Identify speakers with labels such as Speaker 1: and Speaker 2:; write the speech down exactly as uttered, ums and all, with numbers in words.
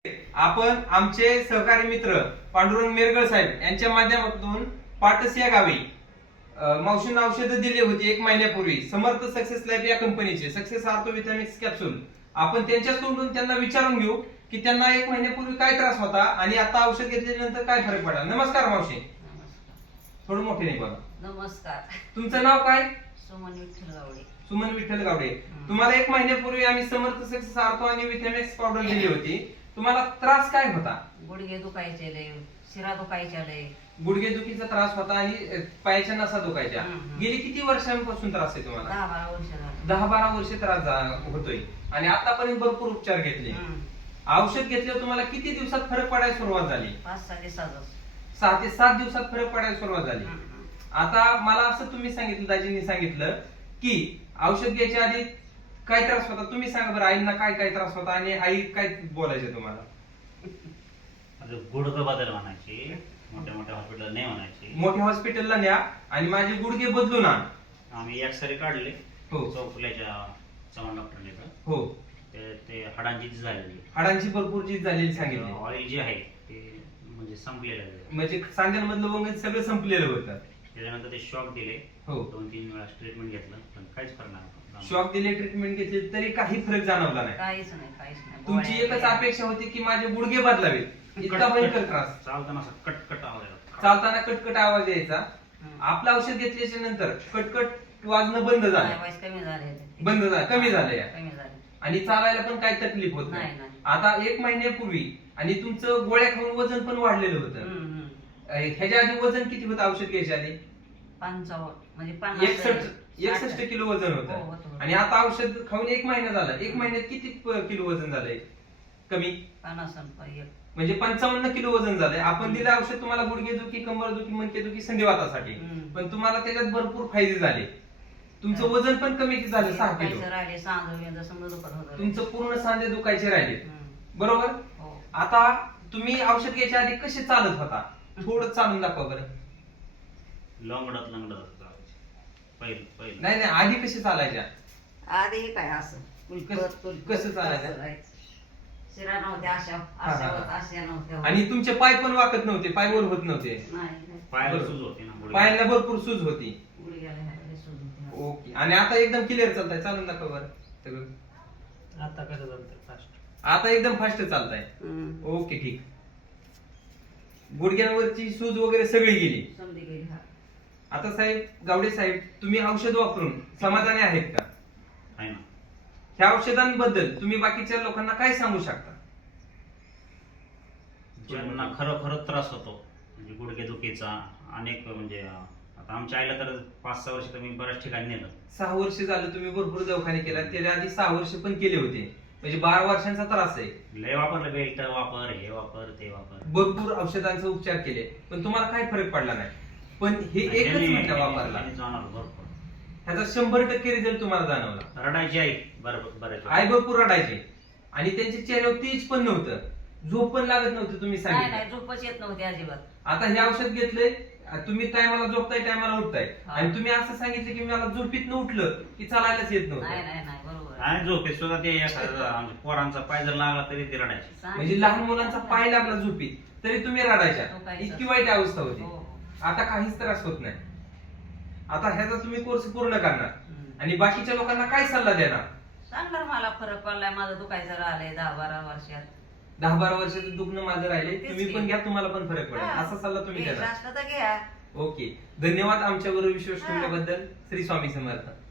Speaker 1: आपण आमचे सहकारी मित्र पांडुरंग मेरगळ साहेब यांच्या माध्यमातून पाटस या गावी मावशींना औषधं दिली होती एक महिन्यापूर्वी. समर्थ सक्सेस लाईफ या कंपनीचे सक्सेस आर्थो विटॅमिक्स कॅप्सूल आपण त्यांच्याच तोंडून त्यांना विचारून घेऊ की त्यांना एक महिन्यापूर्वी काय त्रास होता आणि आता औषध घेतल्यानंतर काय फरक पडला. नमस्कार मावशी. थोडं मोठे नाही बघा.
Speaker 2: नमस्कार.
Speaker 1: तुमचं नाव काय?
Speaker 2: सुमन विठ्ठल गावडे.
Speaker 1: सुमन विठ्ठल गावडे. तुम्हाला एक महिन्यापूर्वी आम्ही समर्थ सक्सेस आर्थो आणि विटॅमिक्स पावडर दिली होती. तुम्हाला त्रास काय होता?
Speaker 2: गुडघे दुखायचे लय, शिरा दुखायच्या लय.
Speaker 1: गुडघे दुखीचा त्रास होता आणि पायाच्या नसा दुखायच्या. गेली किती वर्षांपासून त्रास आहे तुम्हाला?
Speaker 2: दहा बारा वर्ष झाली.
Speaker 1: दहा बारा वर्ष त्रास झा- होतोय आणि आतापर्यंत भरपूर उपचार घेतले. औषध घेतल्यावर तुम्हाला किती दिवसात फरक पडायला सुरुवात झाली?
Speaker 2: पाच सहा दिवसात.
Speaker 1: सहा ते सात दिवसात फरक पडायला सुरुवात झाली. आता मला असं तुम्ही सांगितलं, दाजींनी सांगितलं की औषध घ्यायच्या आधी काय त्रास होता तुम्ही सांगा बरं. आईंना काय काय त्रास होता आणि आई काय बोलायचे तुम्हाला?
Speaker 3: गुडघे बदल म्हणायची, मोठ्या मोठ्या हॉस्पिटल नाही म्हणायची.
Speaker 1: मोठ्या हॉस्पिटलला न्या आणि माझे गुडघे बदलून आण.
Speaker 3: आम्ही एक्सरे काढले
Speaker 1: हो.
Speaker 3: चौफुल्याच्या चव्हाण डॉक्टरने.
Speaker 1: हो.
Speaker 3: ते ते हाडांची झीज झालेली,
Speaker 1: हाडांची भरपूर झीज झालेली सांगितली.
Speaker 3: ऑइल जे आहे ते म्हणजे संपलेलं आहे.
Speaker 1: म्हणजे सांध्यांमधलं वंगण सगळं संपलेलं होतं.
Speaker 3: त्याच्यानंतर ते शॉक दिले.
Speaker 1: हो.
Speaker 3: दोन तीन वेळा ट्रीटमेंट घेतलं पण काहीच फरक नाही.
Speaker 1: शॉक दिले, ट्रीटमेंट घेतली तरी काही फरक जाणवला नाही.
Speaker 2: काहीच नाही, काहीच नाही.
Speaker 1: तुमची एकच अपेक्षा होती की माझे गुडघे बदलावेत. इतका भयंकर त्रास.
Speaker 3: चालताना असं कटकट आवाज यायचा.
Speaker 1: चालताना कटकट आवाज यायचा. आपलं औषध घेतल्याच्या नंतर कटकट वाजणं बंद झालं.
Speaker 2: वयस कमी झाले.
Speaker 1: बंद झालं, कमी झालं.
Speaker 2: कमी झाले
Speaker 1: आणि चालायला पण काही तकलीफ होत
Speaker 2: नाही,
Speaker 1: नाही.
Speaker 2: नाही.
Speaker 1: आता एक महिन्यापूर्वी आणि तुमचं गोळ्या खाऊन वजन पण वाढलेलं होतं. ह्याच्या आधी वजन किती होतं औषध घ्यायच्या आधी?
Speaker 2: पंचावन्न म्हणजे
Speaker 1: एकसष्ट एकसष्ट किलो वजन
Speaker 2: हो,
Speaker 1: होतं.
Speaker 2: होतं.
Speaker 1: आणि आता औषध खाऊन एक महिना झाला. एक महिन्यात किती प- किलो वजन झालंय? कमी
Speaker 2: पन्नास
Speaker 1: म्हणजे पंचावन्न किलो वजन झालंय. आपण दिलं औषध तुम्हाला गुडघेदुखी, कंबरदुखी, मणकेदुखी, संधिवातासाठी, पण तुम्हाला त्याच्यात भरपूर फायदे झाले. तुमचं वजन पण कमी झालं सहा किलो.
Speaker 2: राहिले सांज समजा दुखत होतं.
Speaker 1: तुमचं पूर्ण सांधे दुखायचे राहिले. बरोबर.
Speaker 2: हो.
Speaker 1: आता तुम्ही औषध घ्यायच्या आधी कसे चालत होता? थोडं चालून दाखवा बरं.
Speaker 3: लंगडत लंगडत चालायची. पहिलं पहिलं
Speaker 1: नाही नाही, आधी कसे चालायच्या?
Speaker 2: आधी काय असं
Speaker 1: कसं- कसं चालायचं?
Speaker 2: शिरा नव्हत्या अशा अशा अशा नव्हत्या.
Speaker 1: आणि तुमचे पाय पण वाकत नव्हते, पाय वर होत नव्हते.
Speaker 2: नाही
Speaker 3: पायाला सूज होती ना गुडघ्याला.
Speaker 1: पायांना भरपूर सूज होती.
Speaker 2: गुडघ्याला ह्याला सूज होती.
Speaker 1: ओके. आणि आता एकदम क्लिअर चालताय. चालून दाखवा बरं सगळं.
Speaker 3: आता कसं चालतंय फास्ट.
Speaker 1: आता एकदम फास्ट चालताय.
Speaker 2: हम्म.
Speaker 1: ओके, ठीक. गुडघ्यांवरची सूज वगैरे सगळी गेली.
Speaker 2: समधी गेली. हा.
Speaker 1: आता साहेब, गावडे साहेब, तुम्ही औषध वापरून समाधानी आहेत का?
Speaker 3: आहे ना.
Speaker 1: ह्या औषधांबद्दल तुम्ही बाकीच्या लोकांना काय सांगू शकता?
Speaker 3: ज्यांना खरं खरं त्रास होतो म्हणजे गुडघेदुखीचा अनेक म्हणजे आता आमच्या आईला तर पाच सहा वर्ष तर मी बऱ्याच ठिकाणी नेलं.
Speaker 1: सहा वर्ष झालं तुम्ही भरपूर दवाखाने केला. त्याच्या आधी सहा वर्ष पण केले होते. म्हणजे बारा वर्षांचा त्रास आहे.
Speaker 3: लय वापरलं, बेल्ट वापर, हे वापर, ते वापर,
Speaker 1: भरपूर औषधांचे उपचार केले पण तुम्हाला काय फरक पडला नाही. पण हे एकच मिनिट वापरला,
Speaker 3: जाणार भरपूर.
Speaker 1: ह्याचा शंभर टक्के रिझल्ट तुम्हाला जाणवला.
Speaker 3: रडायची आई बरोबर बरेच
Speaker 1: आई भरपूर रडायचे आणि त्यांच्या चेहऱ्यावर तेज पण नव्हतं, झोप पण लागत नव्हतं. तुम्ही
Speaker 2: नाही
Speaker 1: सांगितलं.
Speaker 2: नाही झोपच येत नव्हती अजिबात.
Speaker 1: आता हे औषध घेतलंय, तुम्ही टायमाला झोपताय, टायमाला उठताय.
Speaker 2: हा.
Speaker 1: आणि तुम्ही असं सांगितलं की मला झोपीत न उठलं की चालायलाच येत
Speaker 2: नाही
Speaker 1: नव्हतं.
Speaker 2: नाही नाही बरोबर.
Speaker 3: आणि झोपेत सुद्धा ते एखादा आमच्या पोरांचा पाय जर लागला तरी ते रडायचे.
Speaker 1: म्हणजे लहान मुलांचा पाय लागला झोपीत तरी तुम्ही रडायच्या.
Speaker 2: झोपायचं.
Speaker 1: इतकी वाईट अवस्था होती.
Speaker 2: हो, हो.
Speaker 1: आता काहीच त्रास होत नाही. आता ह्याचा तुम्ही कोर्स पूर्ण करणार
Speaker 2: हम्म.
Speaker 1: आणि बाकीच्या लोकांना काय सल्ला देणार?
Speaker 2: सांगणार मला फरक पडलाय, माझं दुखायचं राहिलंय दहा बारा वर्षात.
Speaker 1: दहा बारा वर्षाचं दुखणं माझं राहिले,
Speaker 2: तेच
Speaker 1: तुम्ही
Speaker 2: की.
Speaker 1: पण घ्या, तुम्हाला पण फरक पडेल.
Speaker 2: हा.
Speaker 1: असा सल्ला तुम्ही
Speaker 2: घ्यायचं
Speaker 1: देणार.
Speaker 2: असलं तर घ्या.
Speaker 1: ओके. धन्यवाद आमच्यावर विश्वास
Speaker 2: हा.
Speaker 1: ठेवल्याबद्दल. श्री स्वामी समर्थ.